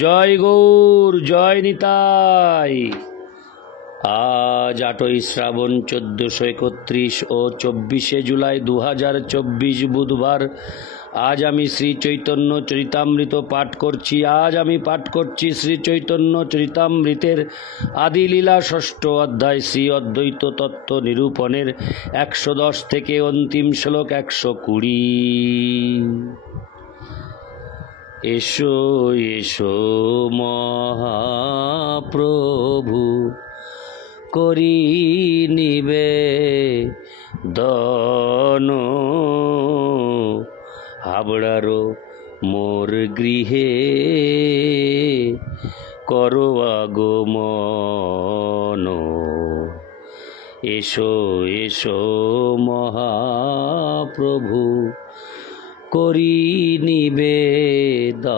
জয় গৌর, জয় নিতাই। আজ 8ই শ্রাবণ 1431 ও 24শে জুলাই 2024 বুধবার। আজ আমি শ্রী চৈতন্য চরিতামৃত পাঠ করছি। আজ আমি পাঠ করছি শ্রী চৈতন্য চরিতামৃতের আদিলীলা 6ষ্ঠ অধ্যায় শ্রী অদ্বৈত তত্ত্ব নিরূপণের 110 থেকে অন্তিম শ্লোক 120। এসো এসো মহাপ্রভু, করি নিবেদন, হাবড়ারো মোর গৃহে করো আগমন। এসো এসো মহাপ্রভু, করি নিবেদন,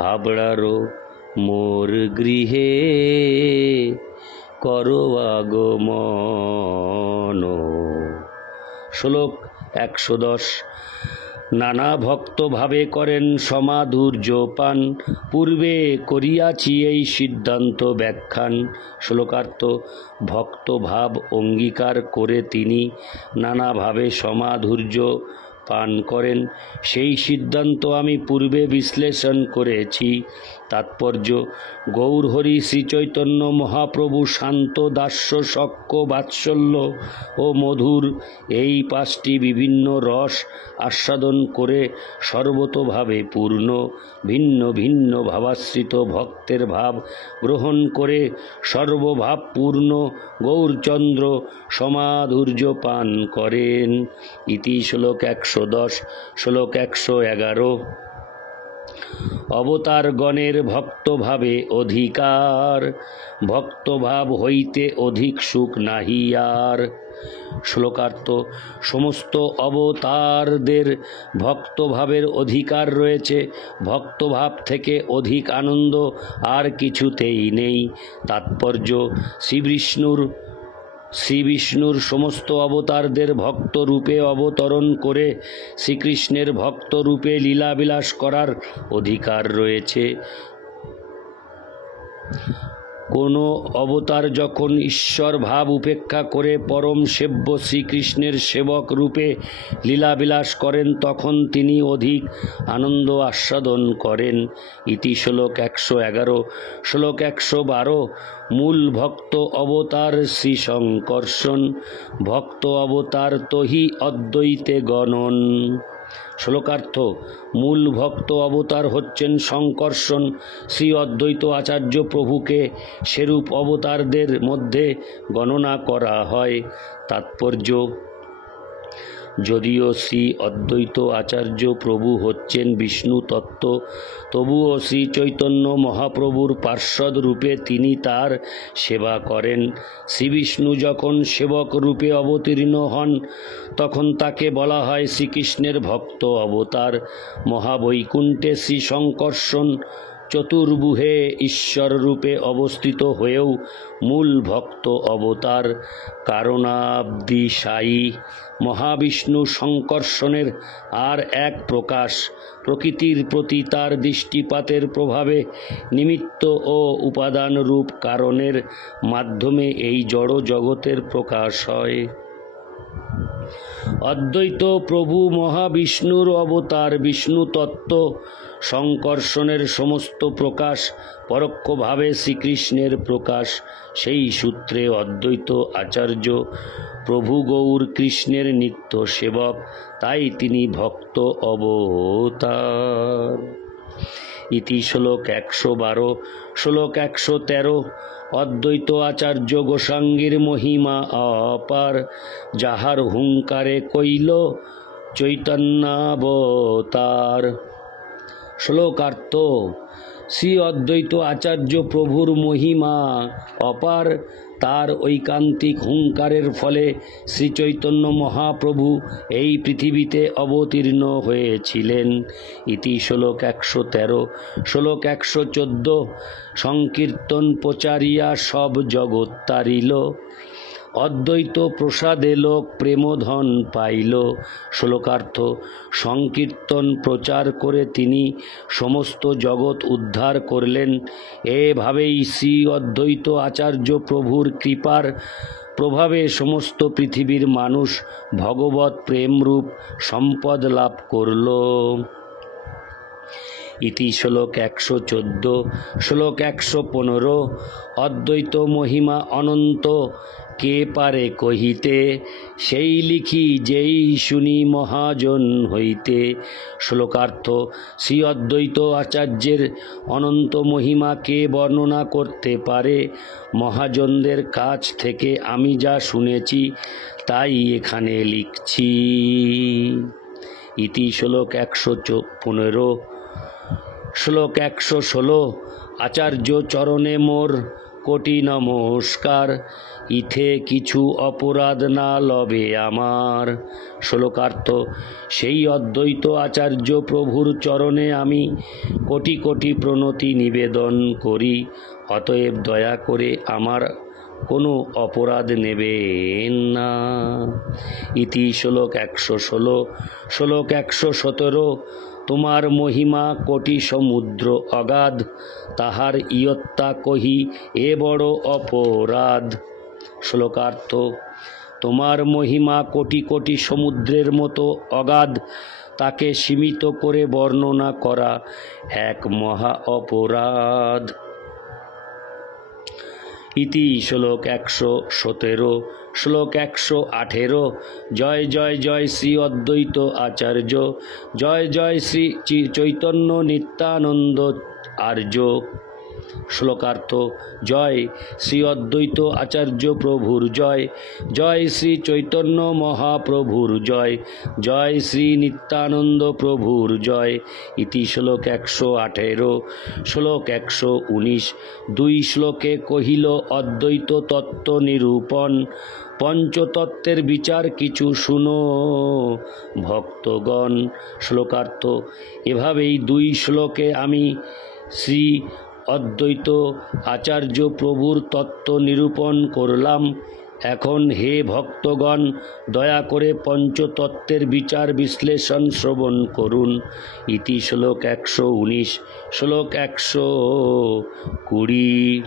হাবড়ারো মোর গৃহে করো আগমন। শ্লোক 110। নানা ভক্তভাবে করেন সমাধুর্য পান, পূর্বে করিয়াছি এই সিদ্ধান্ত ব্যাখ্যান। শ্লোকার্থ: ভক্তভাব অঙ্গীকার করে তিনি নানাভাবে সমাধুর্য পান করেন, সেই সিদ্ধান্ত আমি পূর্বে বিশ্লেষণ করেছি। তাৎপর্য: গৌরহরি শ্রীচৈতন্য মহাপ্রভু শান্ত, দাস্য, সখ্য, বাৎসল্য ও মধুর এই 5টি বিভিন্ন রস আস্বাদন করে সর্বতোভাবে পূর্ণ, ভিন্ন ভিন্ন ভাবাশ্রিত ভক্তের ভাব গ্রহণ করে সর্বভাবপূর্ণ গৌরচন্দ্র সমাধুর্য পান করেন। ইতি শ্লোক 110। শ্লোক 111। অবতারগণের ভক্তভাবে অধিকার, ভক্তভাব হইতে অধিক সুখ নাহি আর। শ্লোকার্থ: সমস্ত অবতারদের ভক্তভাবের অধিকার রয়েছে, ভক্তভাব থেকে অধিক আনন্দ আর কিছুতেই নেই। তাৎপর্য: শ্রীবিষ্ণুর সমস্ত অবতারদের ভক্ত রূপে অবতরণ করে শ্রীকৃষ্ণের ভক্ত রূপে লীলাবিলাস করার অধিকার রয়েছে। কোনো অবতার যখন ঈশ্বর ভাব উপেক্ষা করে পরম সেব্য শ্রীকৃষ্ণের সেবক রূপে লীলাবিলাস করেন, তখন তিনি অধিক আনন্দ আস্বাদন করেন। ইতি শ্লোক 111। শ্লোক 112। মূল ভক্ত অবতার শ্রী শঙ্কর্ষণ, ভক্ত অবতার তহি অদ্বৈতে গণন। শ্লোকার্থ: মূল ভক্ত অবতার হচ্ছেন শঙ্কর্ষণ। শ্রী অদ্বৈত আচার্য প্রভুকে সেরূপ অবতারদের মধ্যে গণনা করা হয়। তাৎপর্য: যদিও শ্রী অদ্বৈত আচার্য প্রভু হচ্ছেন বিষ্ণু তত্ত্ব, তবুও শ্রী চৈতন্য মহাপ্রভুর পার্ষদ রূপে তিনি তার সেবা করেন। শ্রী বিষ্ণু যখন সেবক রূপে অবতীর্ণ হন, তখন তাকে বলা হয় শ্রীকৃষ্ণের ভক্ত অবতার। মহাবৈকুণ্ঠে শ্রী শঙ্কর্ষণ চতুর্ভুহে ঈশ্বর রূপে অবস্থিত হয়েও মূল ভক্ত অবতার। কারণাবধিসায়ী মহাবিষ্ণু শঙ্কর্ষণের আর এক প্রকাশ। প্রকৃতির প্রতি তার দৃষ্টিপাতের প্রভাবে নিমিত্ত ও উপাদান রূপ কারণের মাধ্যমে এই জড় জগতের প্রকাশ হয়। অদ্বৈত প্রভু মহাবিষ্ণুর অবতার বিষ্ণু তত্ত্ব। শঙ্কর্ষণের সমস্ত প্রকাশ পরোক্ষভাবে শ্রীকৃষ্ণের প্রকাশ। সেই সূত্রে অদ্বৈত আচার্য প্রভু গৌর কৃষ্ণের নিত্য সেবক, তাই তিনি ভক্ত অবতার। ইতি শ্লোক 112। শ্লোক 113। অদ্বৈত আচার্য গোসাঙ্গীর মহিমা অপার, যাহার হুঙ্কারে কইল চৈতন্যাবতার। শ্লোকার্থ: শ্রী অদ্বৈত আচার্য প্রভুর মহিমা অপার। তার ঐকান্তিক হুঙ্কারের ফলে শ্রীচৈতন্য মহাপ্রভু এই পৃথিবীতে অবতীর্ণ হয়েছিলেন। ইতি শ্লোক 113। শ্লোক 114। সংকীর্তন প্রচারিয়া সব জগৎ তারিল, অদ্বৈত প্রসাদে লোক প্রেমধন পাইল। শ্লোকার্থ। সংকীর্তন প্রচার করে তিনি সমস্ত জগৎ উদ্ধার করলেন। এভাবেই শ্রী অদ্বৈত আচার্য প্রভুর কৃপার প্রভাবে সমস্ত পৃথিবীর মানুষ ভগবৎ প্রেমরূপ সম্পদ লাভ করল। ইতি শ্লোক 114। শ্লোক 115। অদ্বৈত মহিমা অনন্ত, কে পারে কহিতে, সেই লিখি যেই শুনি মহাজন হইতে। শ্লোকার্থ। শ্রী অদ্বৈত আচার্যের অনন্ত মহিমা কে বর্ণনা করতে পারে? মহাজনদের কাছ থেকে আমি যা শুনেছি তাই এখানে লিখছি। ইতি শ্লোক 115। শ্লোক 116। আচার্য চরণে মোর কোটি নমস্কার, ইথে কিছু অপরাধ না লবে আমার। শ্লোকার্থ। সেই অদ্বৈত আচার্য প্রভুর চরণে আমি কোটি কোটি প্রণতি নিবেদন করি, অতএব দয়া করে আমার কোনো অপরাধ নেবেন না। ইতি শ্লোক 116। শ্লোক 117। তোমার মহিমা কোটি সমুদ্র অগাধ, তাহার ইয়ত্তা কহি এ বড় অপরাধ। শ্লোকার্থ। তোমার মহিমা কোটি কোটি সমুদ্রের মতো অগাধ, তাকে সীমিত করে বর্ণনা করা এক মহা অপরাধ। ইতি শ্লোক 117। শ্লোক 118। জয় জয় জয় শ্রী অদ্বৈত আচার্য, জয় জয় শ্রী চৈতন্য নিত্যানন্দ আর্য। শ্লোকার্থ। জয় শ্রী অদ্বৈত আচার্য প্রভুর জয়, জয় শ্রী চৈতন্য মহাপ্রভুর জয়, জয় শ্রী নিত্যানন্দ প্রভুর জয়। ইতি শ্লোক 118। শ্লোক 119। দুই শ্লোকে কহিল অদ্বৈত তত্ত্ব নিরূপণ, পঞ্চতত্ত্বের বিচার কিছু শুনো ভক্তগণ। শ্লোকার্থ। এভাবেই দুই শ্লোকে আমি শ্রী অদ্বৈত আচার্য প্রভুর তত্ত্ব নিরূপণ করলাম। এখন হে ভক্তগণ, দয়া করে পঞ্চতত্ত্বের বিচার বিশ্লেষণ শ্রবণ করুন। ইতি শ্লোক 119। শ্লোক 120।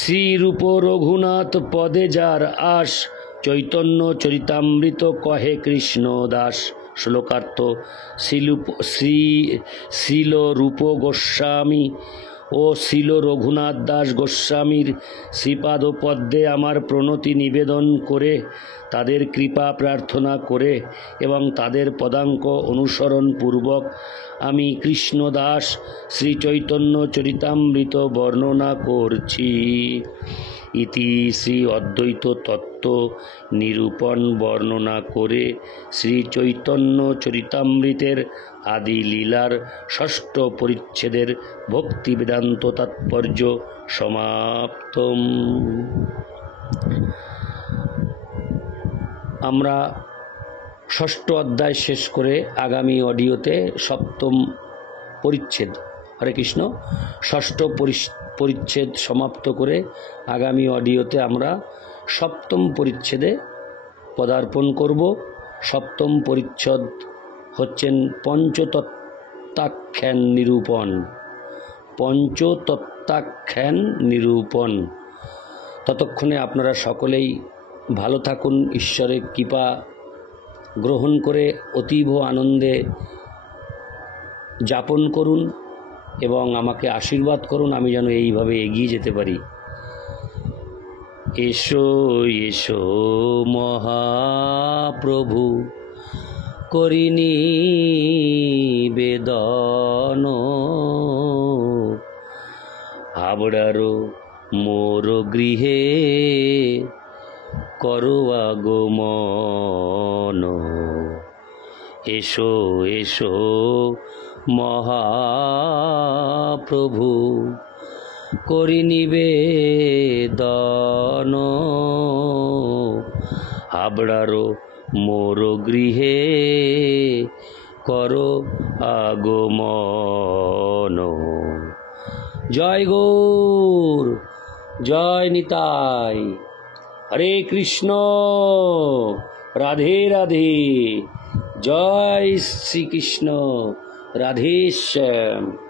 শ্রীরূপ রঘুনাথ পদে যার আস, চৈতন্য চরিতামৃত কহে কৃষ্ণ দাস। শ্লোকার্থ। শ্রীল রূপ গোস্বামী ও শ্রীল রঘুনাথ দাস গোস্বামীর শ্রীপাদ পদ্মে আমার প্রণতি নিবেদন করে, তাদের কৃপা প্রার্থনা করে এবং তাদের পদাঙ্ক অনুসরণ পূর্বক আমি কৃষ্ণদাস শ্রী চৈতন্য চরিতামৃত বর্ণনা করছি। ইতি শ্রী অদ্বৈত তত্ত্ব নিরূপণ বর্ণনা করে শ্রী চৈতন্য চরিতামৃতের আদি লীলার ষষ্ঠ পরিচ্ছেদের ভক্তি বেদান্ত তাৎপর্য সমাপ্তম। আমরা ষষ্ঠ অধ্যায় শেষ করে আগামী অডিওতে সপ্তম পরিচ্ছেদ, হরে কৃষ্ণ, ষষ্ঠ পরিচ্ছেদ সমাপ্ত করে আগামী অডিওতে আমরা সপ্তম পরিচ্ছেদে পদার্পণ করব। সপ্তম পরিচ্ছদ হচ্ছেন পঞ্চতত্ত্বাখ্যান নিরূপণ। পঞ্চতত্ত্বাখ্যান নিরূপণ। ততক্ষণে আপনারা সকলেই ভালো থাকুন, ঈশ্বরের কৃপা গ্রহণ করে অতীব আনন্দে যাপন করুন এবং আমাকে আশীর্বাদ করুন, আমি যেন এইভাবে এগিয়ে যেতে পারি। এসো এসো মহাপ্রভু, করি নিবেদন, হাবড়ারো মোর গৃহে করো আগমন। এসো এসো মহাপ্রভু, করি নিবেদন, হাবড়ারো মোর গৃহে করো আগমন। জয় গৌর জয় নিতাই। হরে কৃষ্ণ, রাধে রাধে, জয় শ্রীকৃষ্ণ, রাধে শ্যাম।